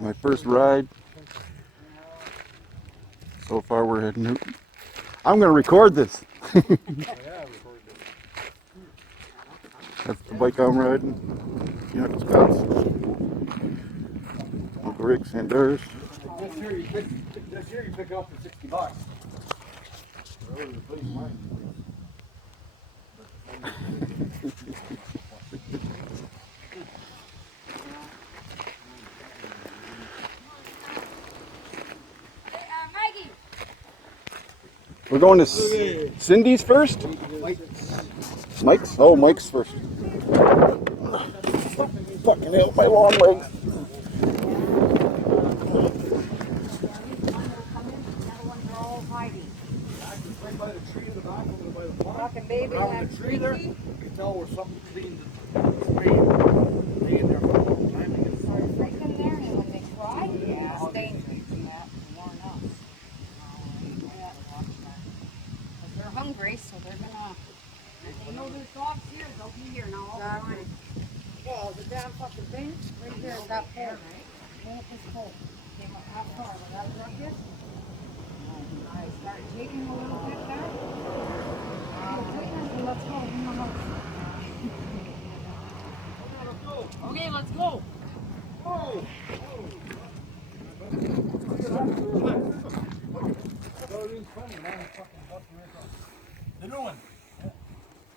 My first ride. So far we're heading out. I'm going to record this. That's the bike I'm riding. Yeah, it's Scott's. Uncle Rick's and theirs. This year you pick it up for $60. Maggie. We're going to Cindy's first? Mike's? Oh, Mike's first. Fucking hell, my long legs. Fucking baby Around the tree there, you can tell where something cleaned the stream. They in there for a long time. freaking there, and when they cry, yeah, it's dangerous. Yeah, warn us. But they're hungry, so they're gonna. They know there's dogs here. They'll be here now all the time. Well, the damn fucking thing right here is that pole, right? Look at this pole. Came up half far, but that's like this. I start taking a little bit there. Let's go. Okay, let's go. Oh! The new one.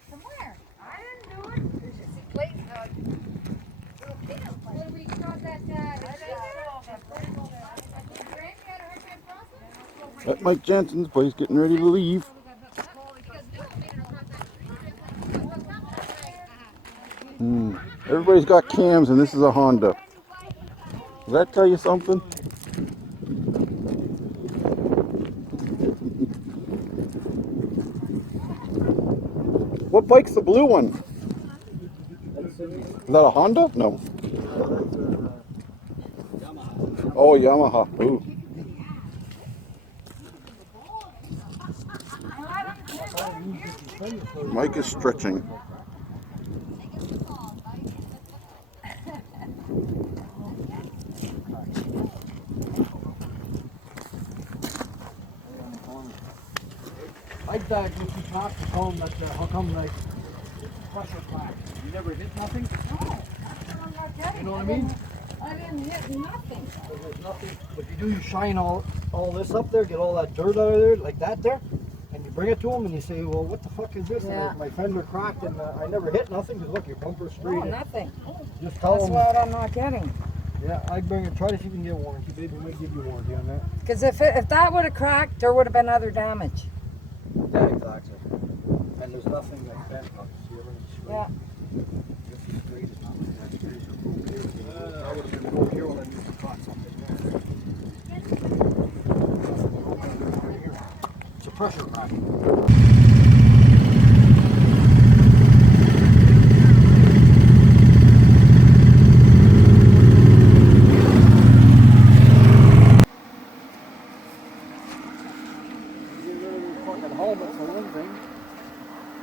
From where? I didn't do it. There's just a plate. Little kid. When we crossed that, At Mike Jensen's place, getting ready to leave. Everybody's got cams, and this is a Honda. Does that tell you something? What bike's the blue one? Is that a Honda? No. Oh, Yamaha. Ooh. Mike is stretching. My dad used to talk to tell him that how come like pressure crack. You never hit nothing? No, I'm not getting. You know what I mean? I didn't hit nothing. There's nothing. What you do, you shine all this up there, get all that dirt out of there, like that there, and you bring it to him and you say, well, what the fuck is this? Yeah. And my fender cracked and I never hit nothing because look, your bumper's straight. No, nothing. Just tell That's him. what I'm not getting. Yeah, I'd bring it. Try to see if you can get warranty. Baby might give you warranty on that. Because if that would have cracked, there would have been other damage. Yeah, exactly. And there's nothing like that. See everything's straight. Yeah. This is straight. It's not like that straight. I would have been over here when I used to caught something there. It's a pressure crack.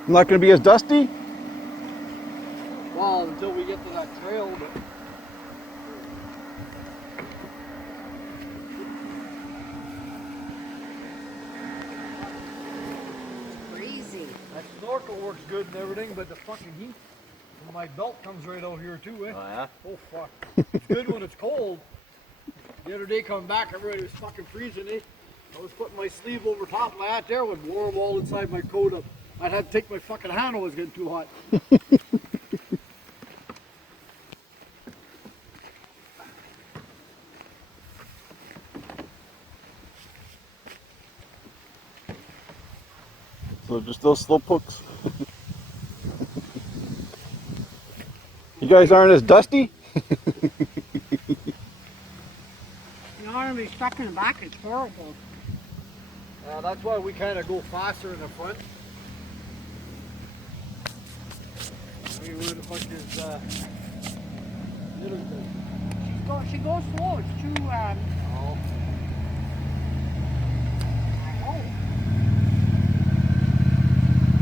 Not going to be as dusty? Well, until we get to that trail, but Crazy. that snorkel works good and everything, but the fucking heat from my belt comes right out here too, eh? Oh yeah? Oh fuck. It's good when it's cold. The other day coming back, everybody was fucking freezing, eh? I was putting my sleeve over top of my hat there with warm all inside my coat up. I'd have to take my fucking hand, it was getting too hot. So just those slow pokes. You guys aren't as dusty? You know, to be stuck in the back, it's horrible. That's why we kind of go faster in the front. Where the fuck is little bit. She goes slow. It's too. Oh. Oh.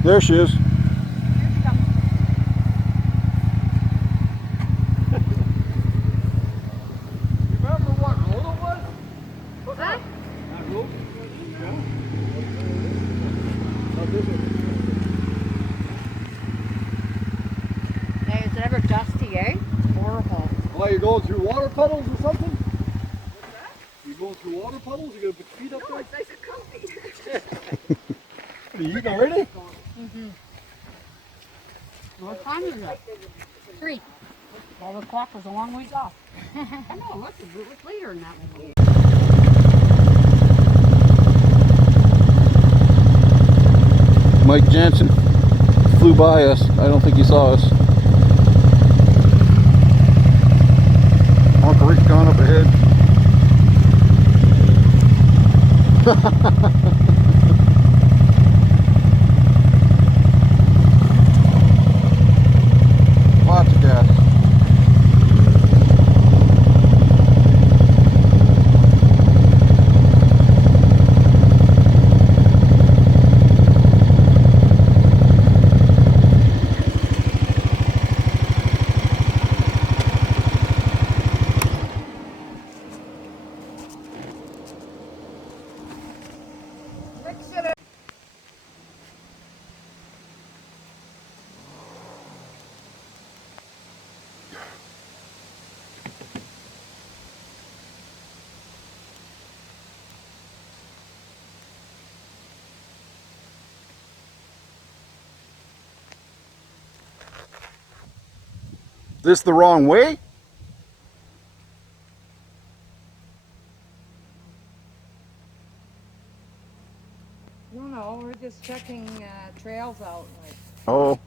There she is. Here she comes. comfy, eh? Horrible. Why, you going through water puddles or something? You going through water puddles? You gonna put your feet up No, there? it's nice and comfy. Are you eating already? What time is it? 3. Well, the clock was a long ways off. I know, look, it was later than that one. Mike Jansen flew by us. I don't think he saw us. Uncle Rick's gone up ahead. Lots of gas. This the wrong way? No, we're just checking trails out. Like, Oh.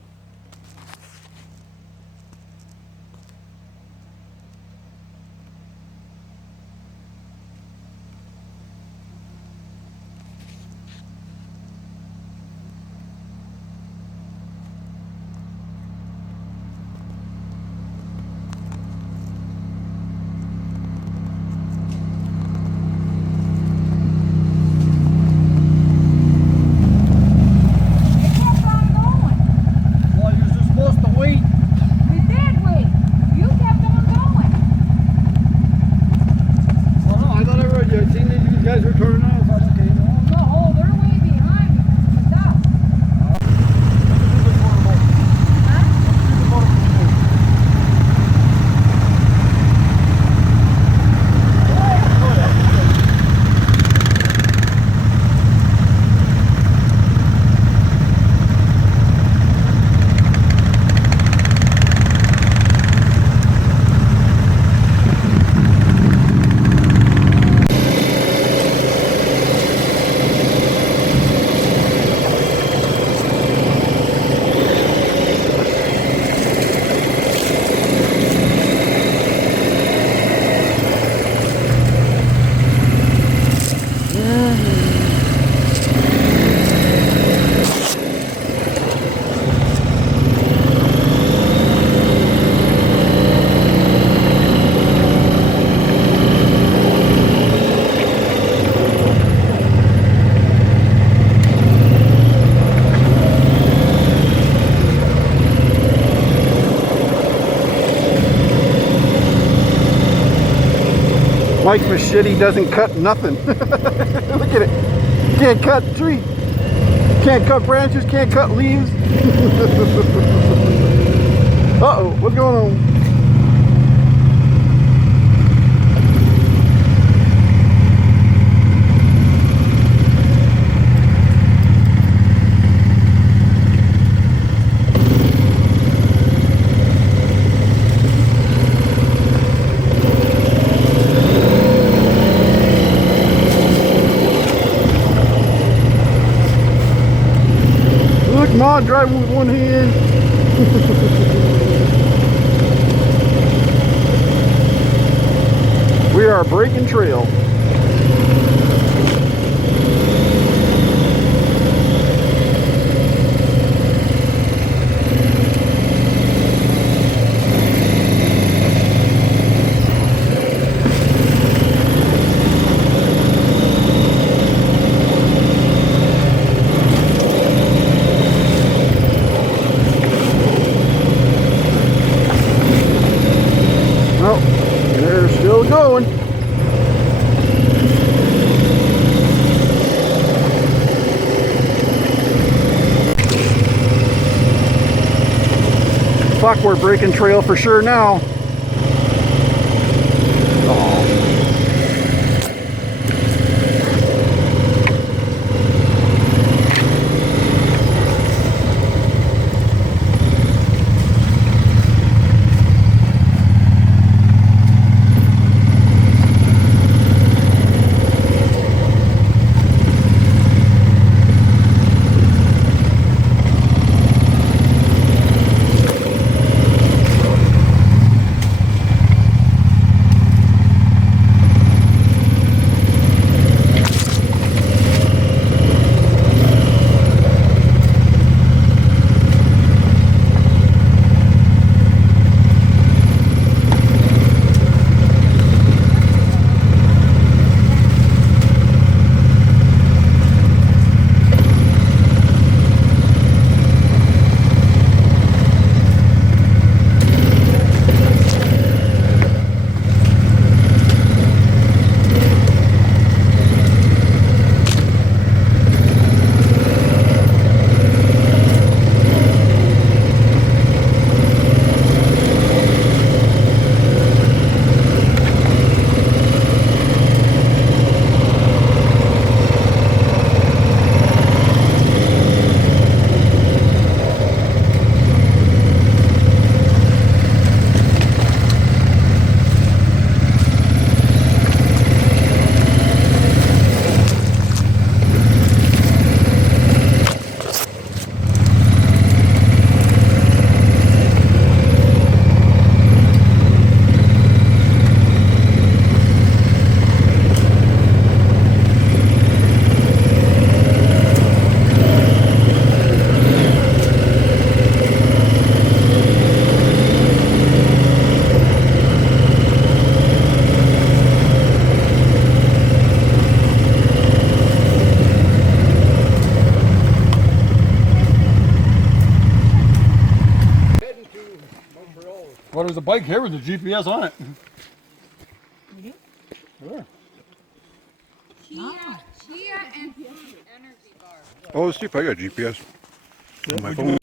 it kept on going. Well, you're just supposed to wait. We did wait. You kept on going. Well, no, I thought I read you. I seen that you guys were turning on. I thought, okay, no. No, they're way behind me because of the dust. Mike's machete doesn't cut nothing. Look at it. Can't cut tree. Can't cut branches, can't cut leaves. Uh-oh, what's going on? Look, Ma driving with one hand. We are breaking trail. Well, they're still going. Fuck, we're breaking trail for sure now. Well, there's a bike here with the GPS on it. Sure. Chia and energy bar. Oh, Steve, I got GPS on my phone.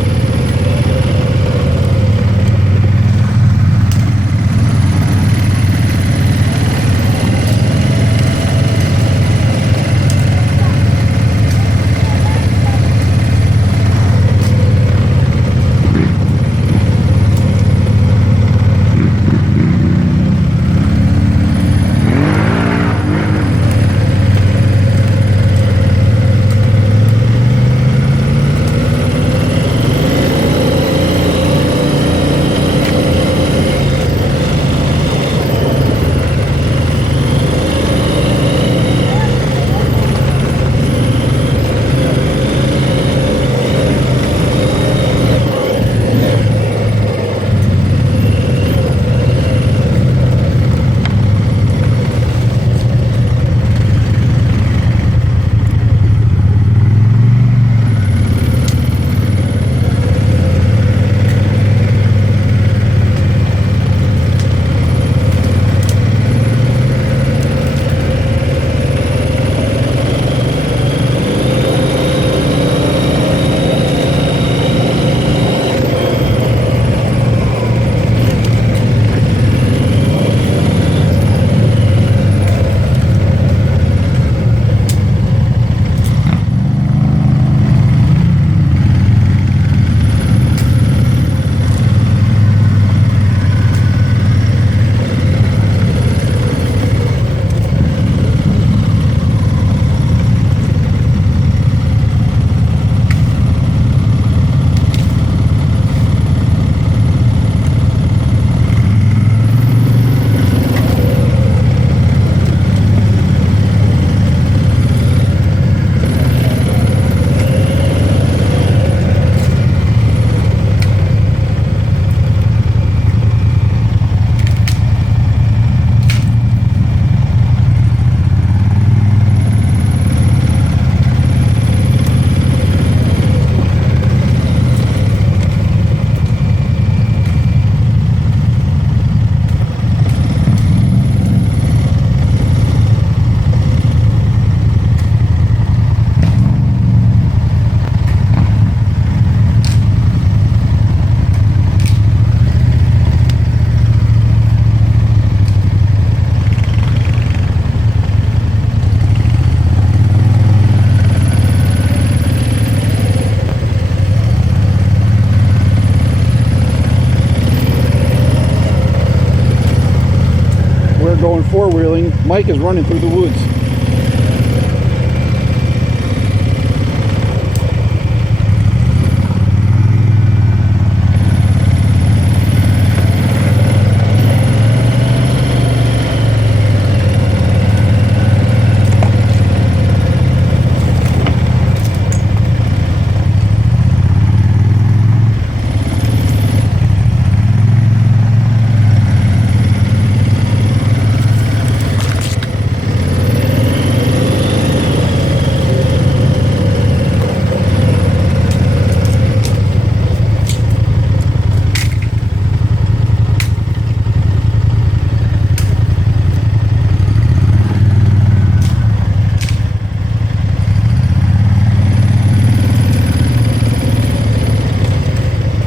going four-wheeling. Mike is running through the woods.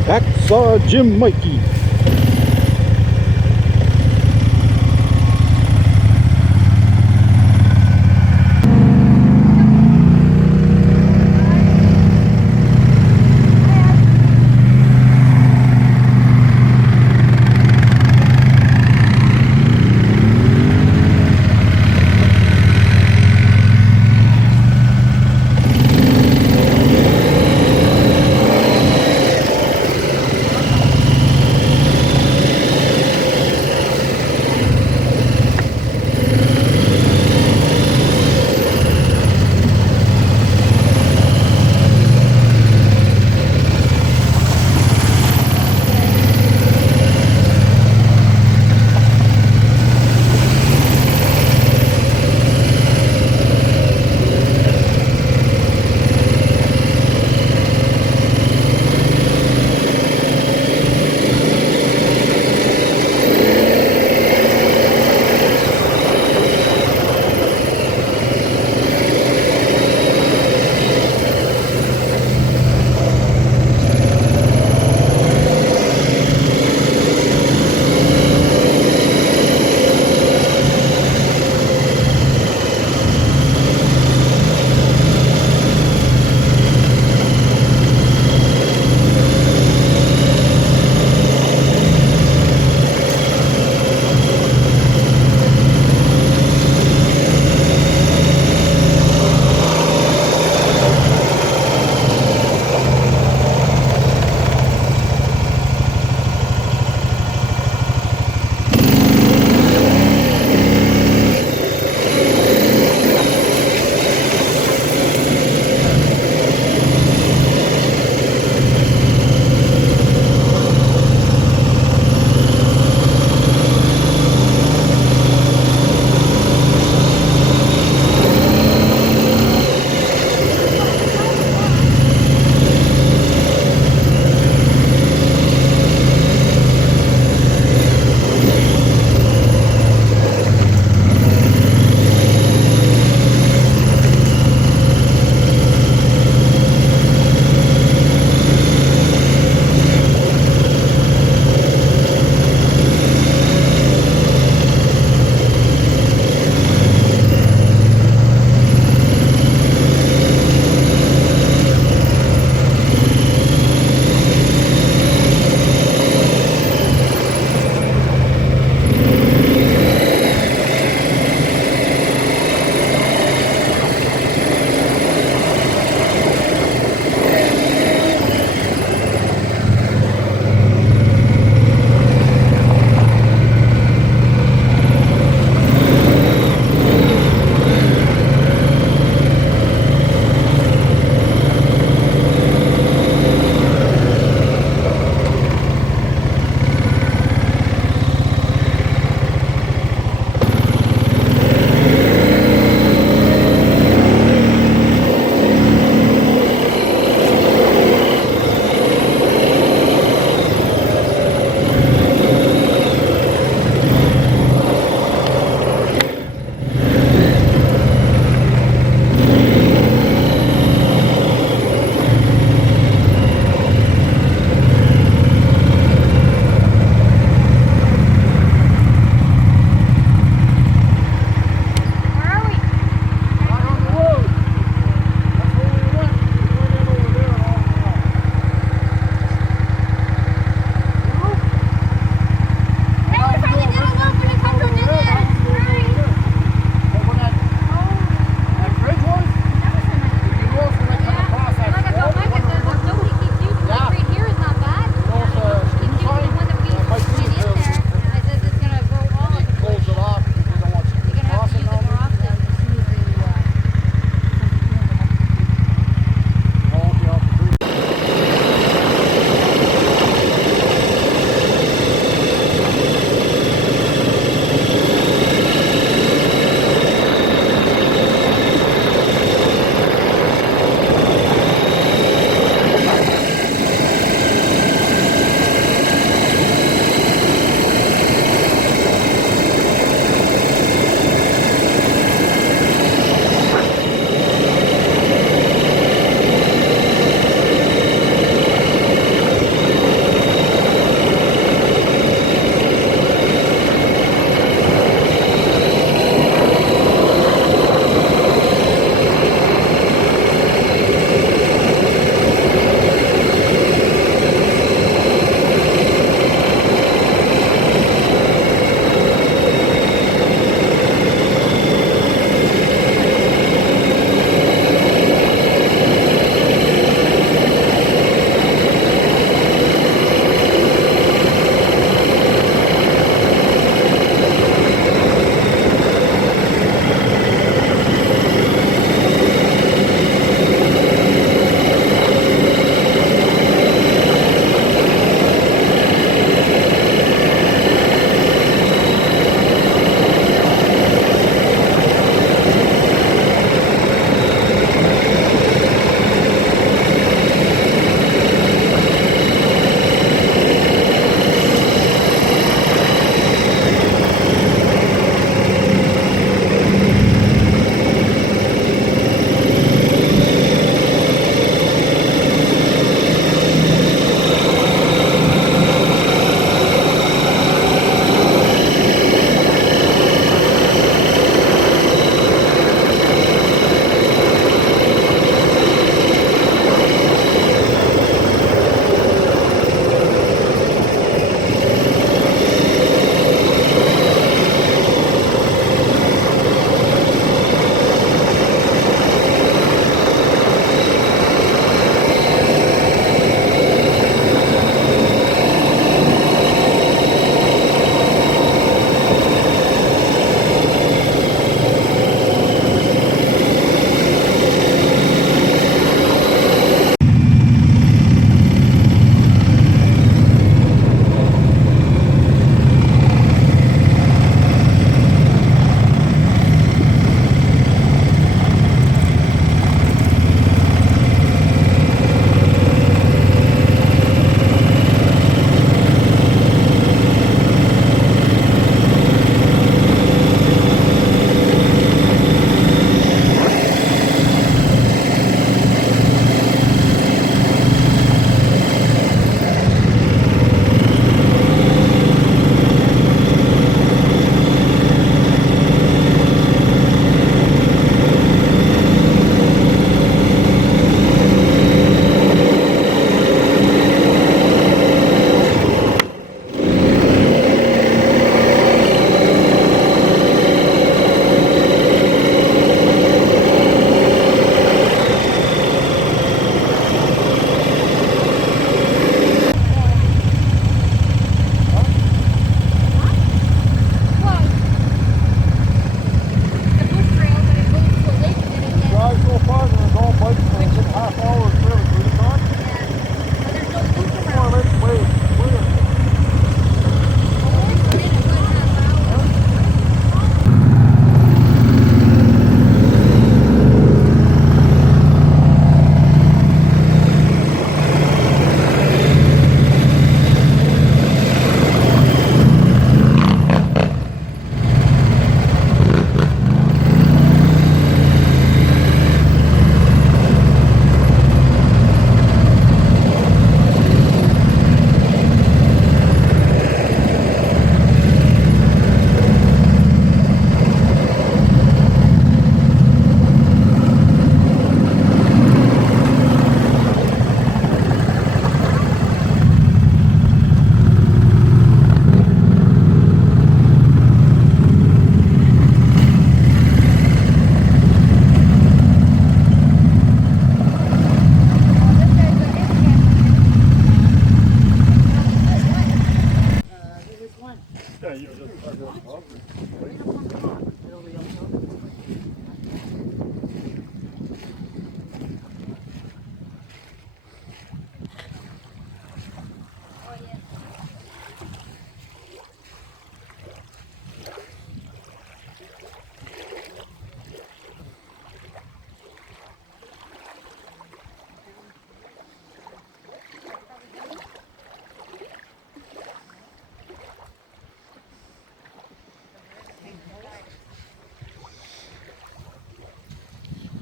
Hacksaw Jim Mikey.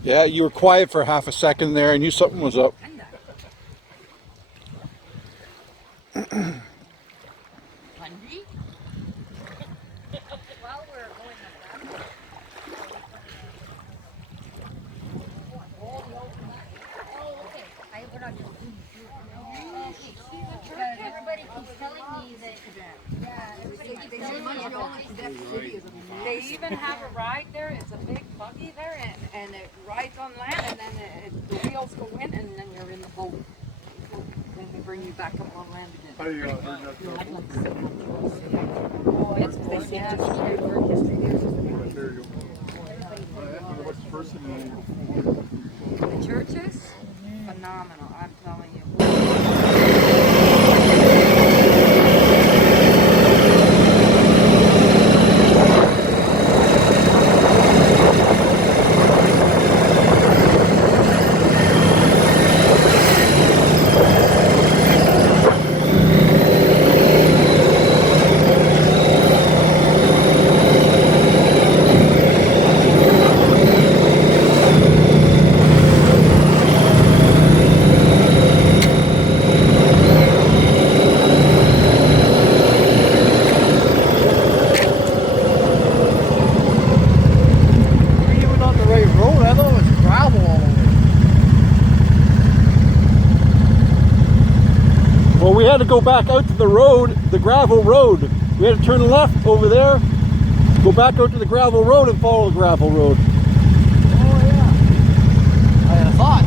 Yeah, you were quiet for half a second there. I knew something was up. Hungry? While we're going like that. Oh, okay. We're not doing everybody keeps telling me that. Yeah, everybody keeps telling me that. They even have a ride there. It's a big buggy there, and it rides on land, and then the wheels go in, and then you're in the boat. Then they bring you back up on land again. How do you heard that? Oh, it's busy. There you go. What's the first thing The churches, phenomenal. I'm telling you. Well, we had to go back out to the road, the gravel road. We had to turn left over there, go back out to the gravel road and follow the gravel road. Oh yeah. I had a thought.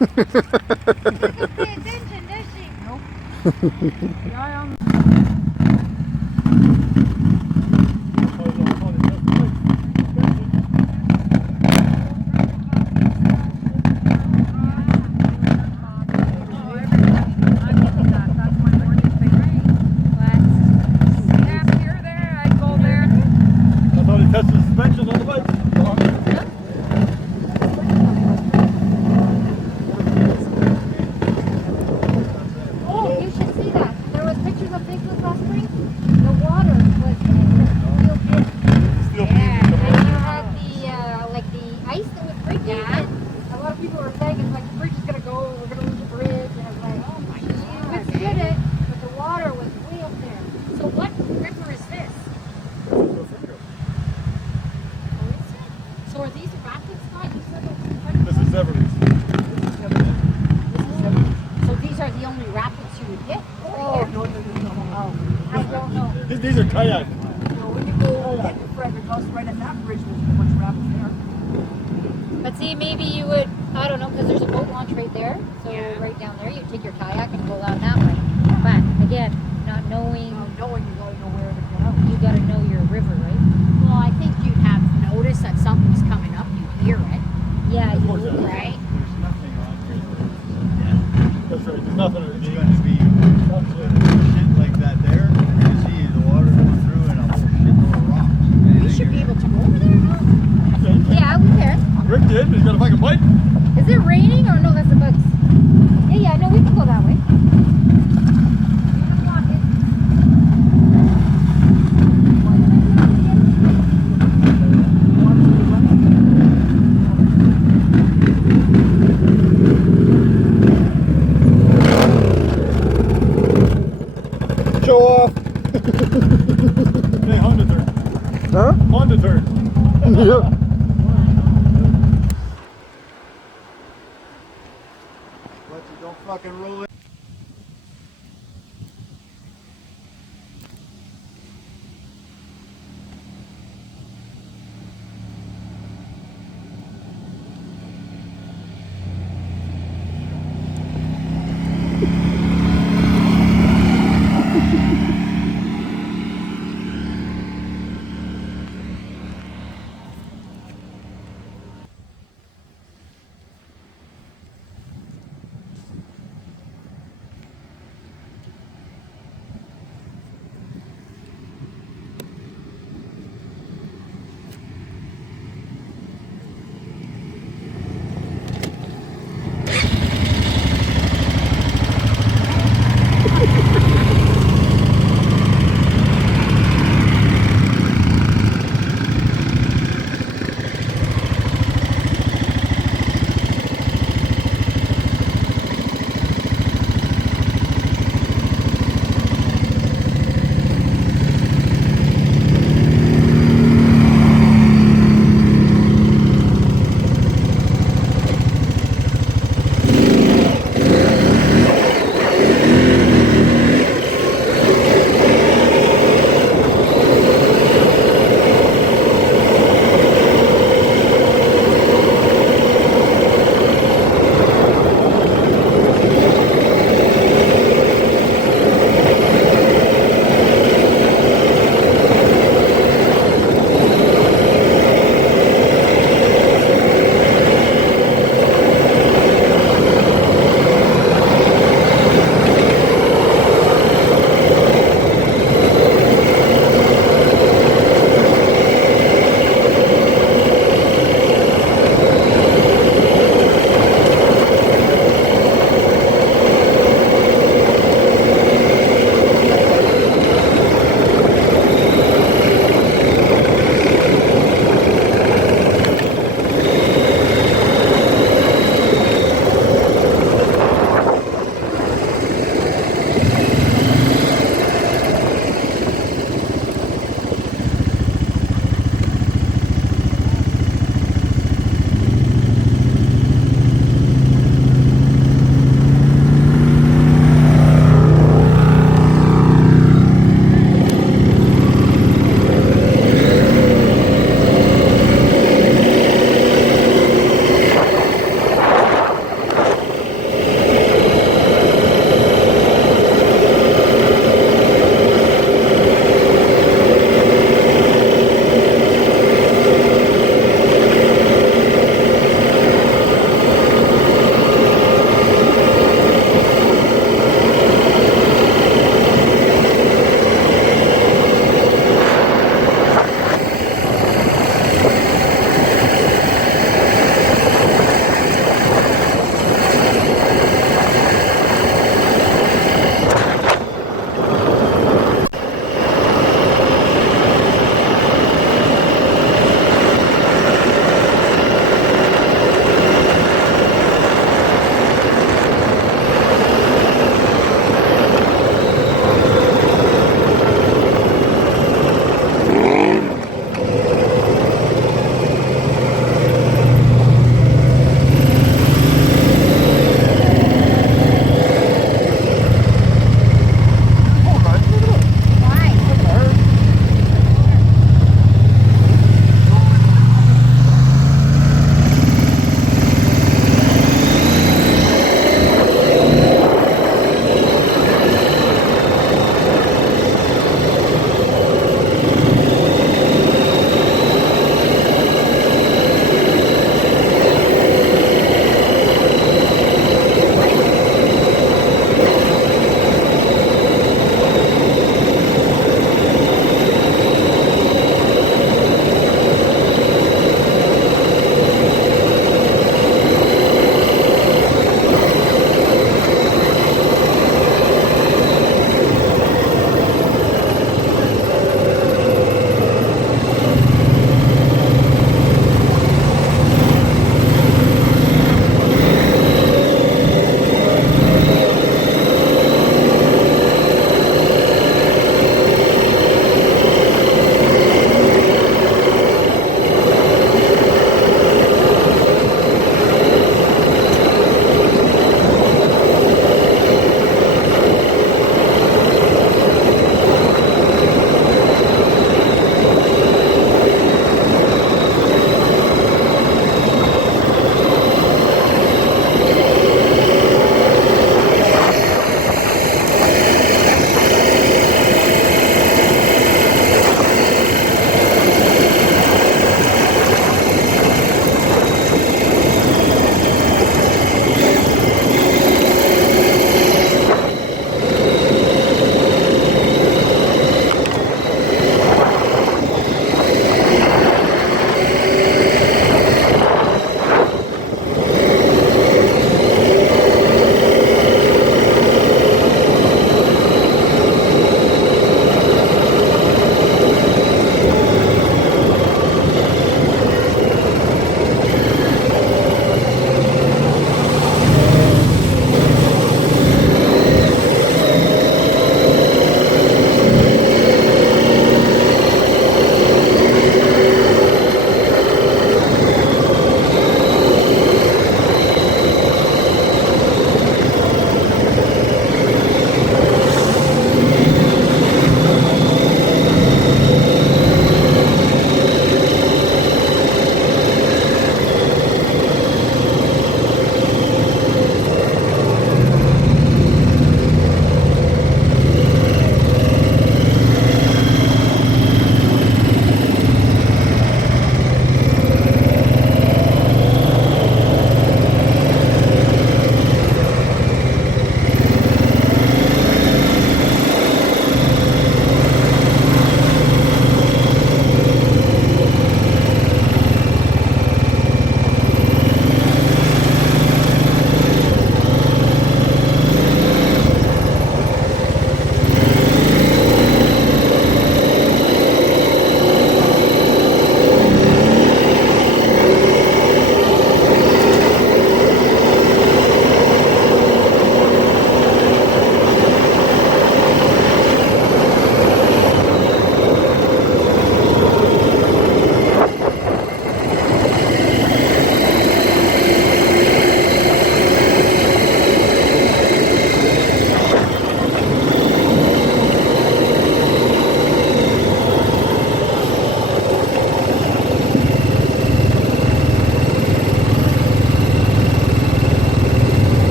doesn't pay attention, does she? That's how they test the suspension on the bike. Oh, you should see that. There was pictures of Bigfoot last spring. The water was real good. Yeah, and you had the like the ice that was breaking. And a lot of people were saying it's like the bridge is gonna go, we're gonna lose the bridge, and I was like, oh my god. We withstood it, but the water was way up there. So what river is this? So are these rapids, Scott? You said that. This is Zeverly's. So these are the only rapids you would hit? Oh, no. Oh, I don't know. These are kayak. When you go to Frederick House, right at that bridge, there's a bunch of rapids there. But see, maybe you would, I don't know, because there's a boat launch right there. So right down there, you take your kayak and go out that way. But again, not knowing, Knowing you gotta know where to get out. you got to know your river, right? Well, I think you'd have noticed that something's coming up. You hear it, Yeah, you course, would, yeah. right? There's nothing on here. That's right. There's nothing It's underneath. going to be shit like that there. You see the water going through and a whole shitload of rocks. we should be able to go over there. No? Yeah, we can. Rick did. He's got a fucking bike. Is it raining or no? That's the bugs. Yeah, no, we can go that way. Show off. Hey, Honda turn. Huh? Honda turn. Yeah. But you don't fucking roll it.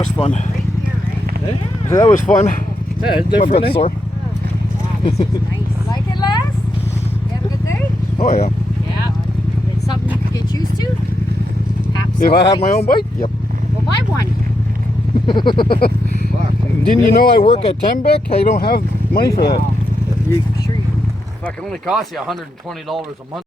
was fun. Right here, right? I said, that was fun. Yeah, it's My different. butt's Eh? sore. Wow, this is nice. Like it, Les? You have a good day? Oh yeah. Yeah. It's something you can get used to. If I have my own bike, yep. Well, buy one. Didn't you know I work at Tembec? I don't have money for that. You, fucking only costs you $120 a month.